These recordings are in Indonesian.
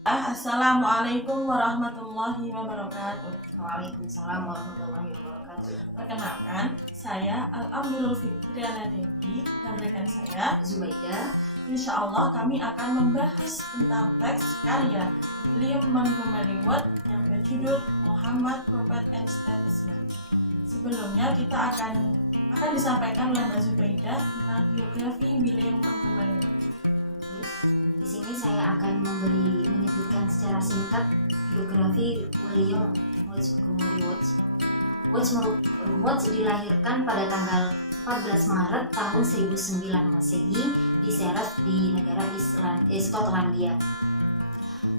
Assalamualaikum warahmatullahi wabarakatuh. Waalaikumsalam warahmatullahi wabarakatuh. Perkenalkan, saya Al-Amnul Fitriana Dewi dan rekan saya Zubaidah. Insya Allah kami akan membahas tentang teks karya William Montgomery Watt yang berjudul Muhammad, Prophet and Statesman. Sebelumnya kita akan disampaikan oleh Mbak Zubaidah tentang biografi William Montgomery Watt. Di sini saya akan menyebutkan secara singkat biografi William Montgomery Watt. Watt dilahirkan pada tanggal 14 Maret tahun 1009 Masehi di Sheffield di negara Skotlandia.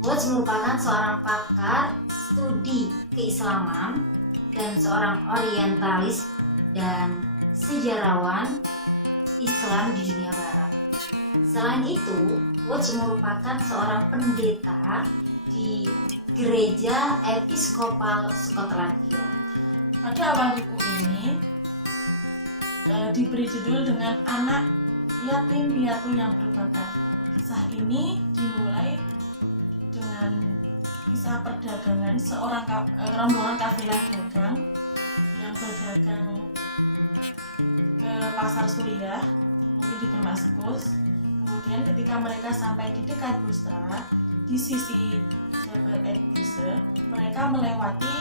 Watt merupakan seorang pakar studi keislaman dan seorang orientalis dan sejarawan Islam di dunia barat. Selain itu, Watt merupakan seorang pendeta di Gereja Episkopal Skotlandia. Pada awal buku ini diberi judul dengan Anak Yatim Piatu yang Berbakat. Kisah ini dimulai dengan kisah perdagangan seorang rombongan kafilah dagang yang berdagang ke pasar Suriah, mungkin di Damaskus. Kemudian ketika mereka sampai di dekat Busra, di sisi Jabal Edbuse, mereka melewati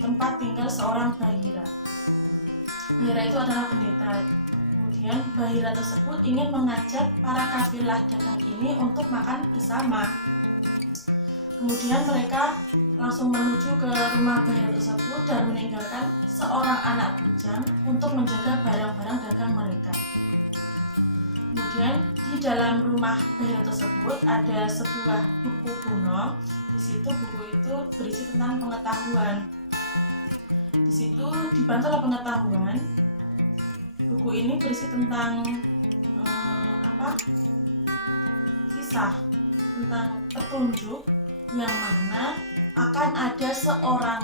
tempat tinggal seorang Bahira. Bahira itu adalah pendeta. Kemudian Bahira tersebut ingin mengajak para kafilah dagang ini untuk makan bersama. Kemudian mereka langsung menuju ke rumah Bahira tersebut dan meninggalkan seorang anak bujang untuk menjaga barang-barang dagang mereka. Kemudian di dalam rumah Bahira tersebut ada sebuah buku kuno. Di situ buku itu berisi tentang pengetahuan. Di situ dibantu oleh pengetahuan. Buku ini berisi tentang kisah tentang petunjuk yang mana akan ada seorang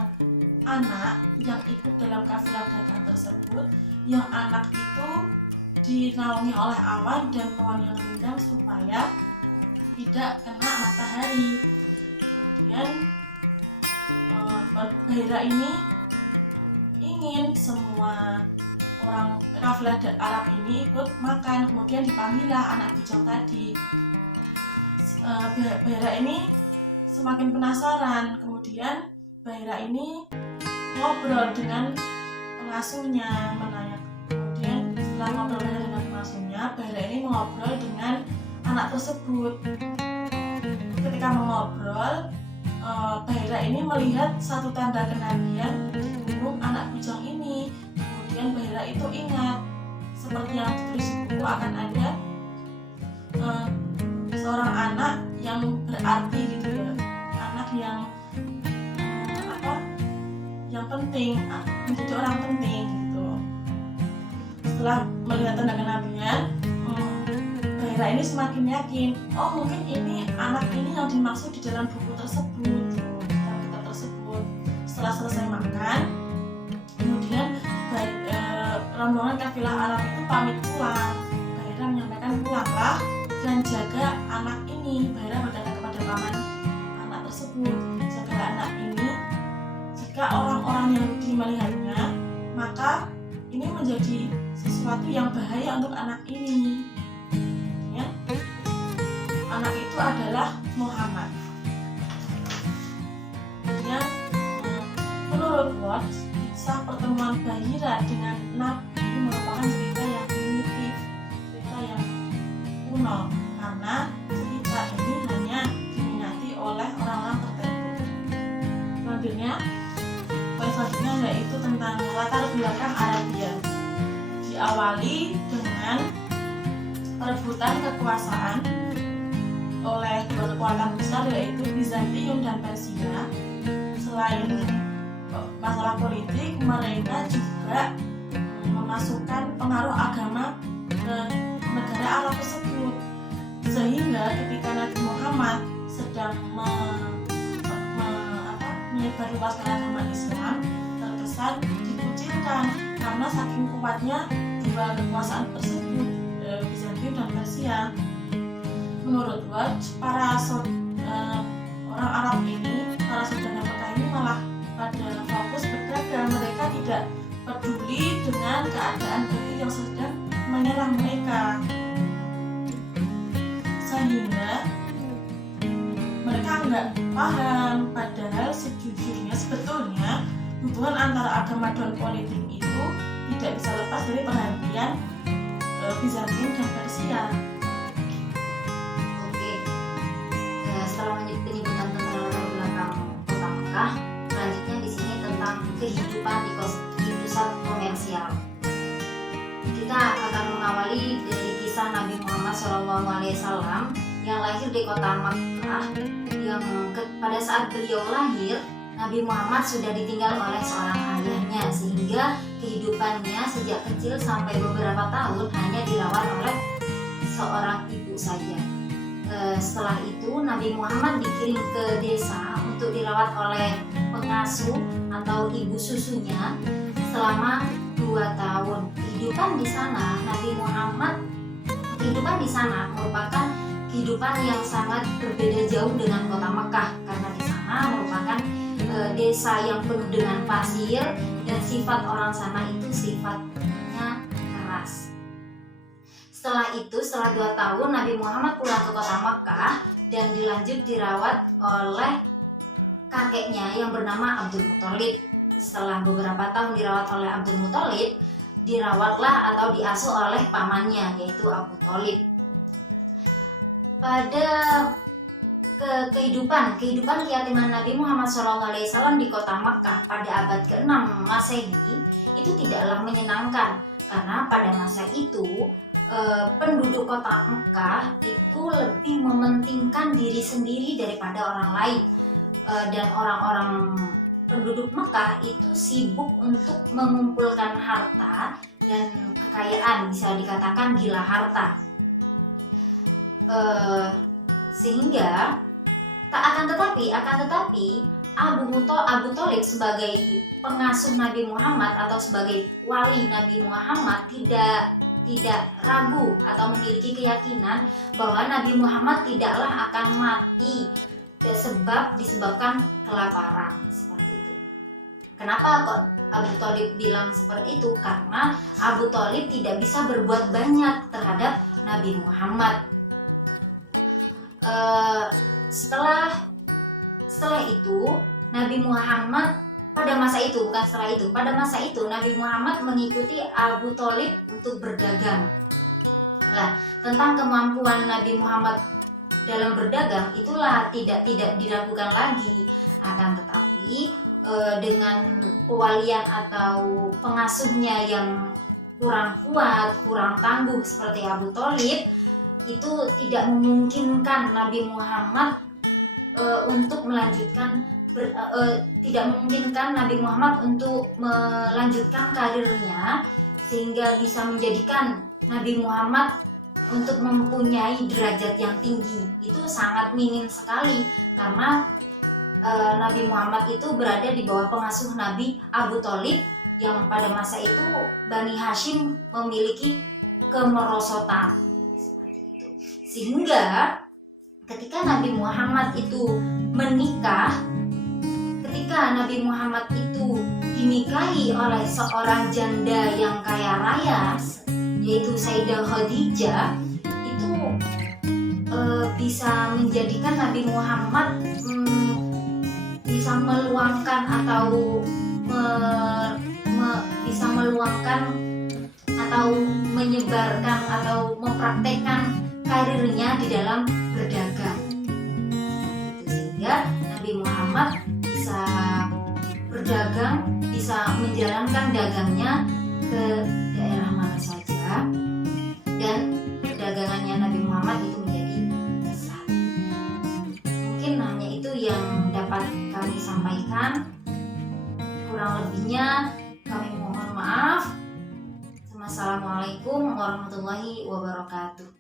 anak yang ikut dalam kafilah dagang tersebut, yang anak itu dinaungi oleh awan dan pohon yang rindang supaya tidak kena matahari. Kemudian Bahira ini ingin semua orang kafilah Arab ini ikut makan. Kemudian dipanggillah anak bujang tadi. Bahira ini semakin penasaran. Kemudian Bahira ini ngobrol dengan pengasuhnya, kemudian setelah ngobrol dengan pengasuhnya, Bahira ini mengobrol dengan anak tersebut. Ketika mengobrol, Bahira ini melihat satu tanda kenabian di punggung anak bujang ini. Kemudian Bahira itu ingat, seperti yang ditulis di buku, akan ada seorang anak yang berarti gitu ya, anak yang yang penting, menjadi orang penting gitu. Setelah melihat tanda kenabian, Bahira ini semakin yakin, oh mungkin ini anak ini yang dimaksud di dalam buku tersebut, dalam kitab tersebut. Setelah selesai makan, kemudian rombongan kafilah Arab itu pamit pulang. Bahira menyampaikan, pulanglah dan jaga anak ini. Bahira berkata kepada paman anak tersebut, jaga anak ini. Jika orang-orang yang melihatnya, maka ini menjadi sesuatu yang bahaya untuk anak ini. Ya. Anak itu adalah Muhammad. Ya. Menurut Watt, kisah pertemuan Bahira dengan Nabi merupakan cerita yang primitif, cerita yang kuno, karena cerita ini hanya diminati oleh orang-orang tertentu. Selanjutnya yaitu tentang latar belakang Arabia. Diawali dengan perebutan kekuasaan oleh dua kekuatan besar, yaitu Bizantium dan Persia. Selain masalah politik, mereka juga memasukkan pengaruh agama ke negara Arab tersebut, sehingga ketika Nabi Muhammad sedang menyebarluaskan agama Islam, terkesan dikucilkan karena saking kuatnya dua kekuasaan tersebut, Bizantium dan Persia. Menurut Watt, para orang Arab ini, para saudara Mekah ini malah pada fokus berdagang. Mereka tidak peduli dengan keadaan Badui yang sedang menyerang mereka, sehingga mereka nggak paham. Padahal sejujurnya sebetulnya hubungan antara agama dan politik itu tidak bisa lepas dari perhatian Bizantium dan Persia. Oke. Ya, setelah penyebutan tentang latar belakang kota Mekah, selanjutnya di sini tentang kehidupan di pusat komersial. Kita akan mengawali dari kisah Nabi Muhammad SAW yang lahir di kota Mekah, yang pada saat beliau lahir, Nabi Muhammad sudah ditinggal oleh seorang ayahnya, sehingga kehidupannya sejak kecil sampai beberapa tahun hanya dirawat oleh seorang ibu saja. Setelah itu Nabi Muhammad dikirim ke desa untuk dirawat oleh pengasuh atau ibu susunya selama 2 tahun. Kehidupan di sana merupakan kehidupan yang sangat berbeda jauh dengan kota Mekah, karena di sana merupakan desa yang penuh dengan pasir dan sifat orang sana itu sifatnya keras. Setelah 2 tahun Nabi Muhammad pulang ke kota Makkah dan dirawat oleh kakeknya yang bernama Abdul Muthalib. Setelah beberapa tahun dirawat oleh Abdul Muthalib, dirawatlah atau diasuh oleh pamannya yaitu Abu Thalib. Pada kehidupan keyatiman Nabi Muhammad SAW di kota Makkah pada abad ke-6 Masehi itu tidaklah menyenangkan, karena pada masa itu penduduk kota Mekah itu lebih mementingkan diri sendiri daripada orang lain, dan orang-orang penduduk Mekah itu sibuk untuk mengumpulkan harta dan kekayaan, bisa dikatakan gila harta, sehingga akan tetapi Abu Thalib sebagai pengasuh Nabi Muhammad atau sebagai wali Nabi Muhammad tidak ragu atau memiliki keyakinan bahwa Nabi Muhammad tidaklah akan mati disebabkan kelaparan, seperti itu. Kenapa kok Abu Thalib bilang seperti itu? Karena Abu Thalib tidak bisa berbuat banyak terhadap Nabi Muhammad. Setelah itu Nabi Muhammad pada masa itu Nabi Muhammad mengikuti Abu Thalib untuk berdagang. Nah, tentang kemampuan Nabi Muhammad dalam berdagang itulah tidak diragukan lagi. Akan tetapi dengan pewalian atau pengasuhnya yang kurang kuat, kurang tangguh seperti Abu Thalib, itu tidak memungkinkan Nabi Muhammad untuk melanjutkan karirnya, sehingga bisa menjadikan Nabi Muhammad untuk mempunyai derajat yang tinggi. Itu sangat minim sekali, karena Nabi Muhammad itu berada di bawah pengasuh Nabi Abu Thalib, yang pada masa itu Bani Hashim memiliki kemerosotan, sehingga ketika Nabi Muhammad itu dinikahi oleh seorang janda yang kaya raya yaitu Sayyidah Khadijah, itu bisa menjadikan Nabi Muhammad bisa meluangkan atau bisa meluangkan atau menyebarkan atau mempraktekkan karirnya di dalam berdagang, sehingga Nabi Muhammad bisa berdagang, bisa menjalankan dagangnya ke daerah mana saja, dan perdagangannya Nabi Muhammad itu menjadi besar. Mungkin hanya itu yang dapat kami sampaikan, kurang lebihnya kami mohon maaf. Wassalamualaikum warahmatullahi wabarakatuh.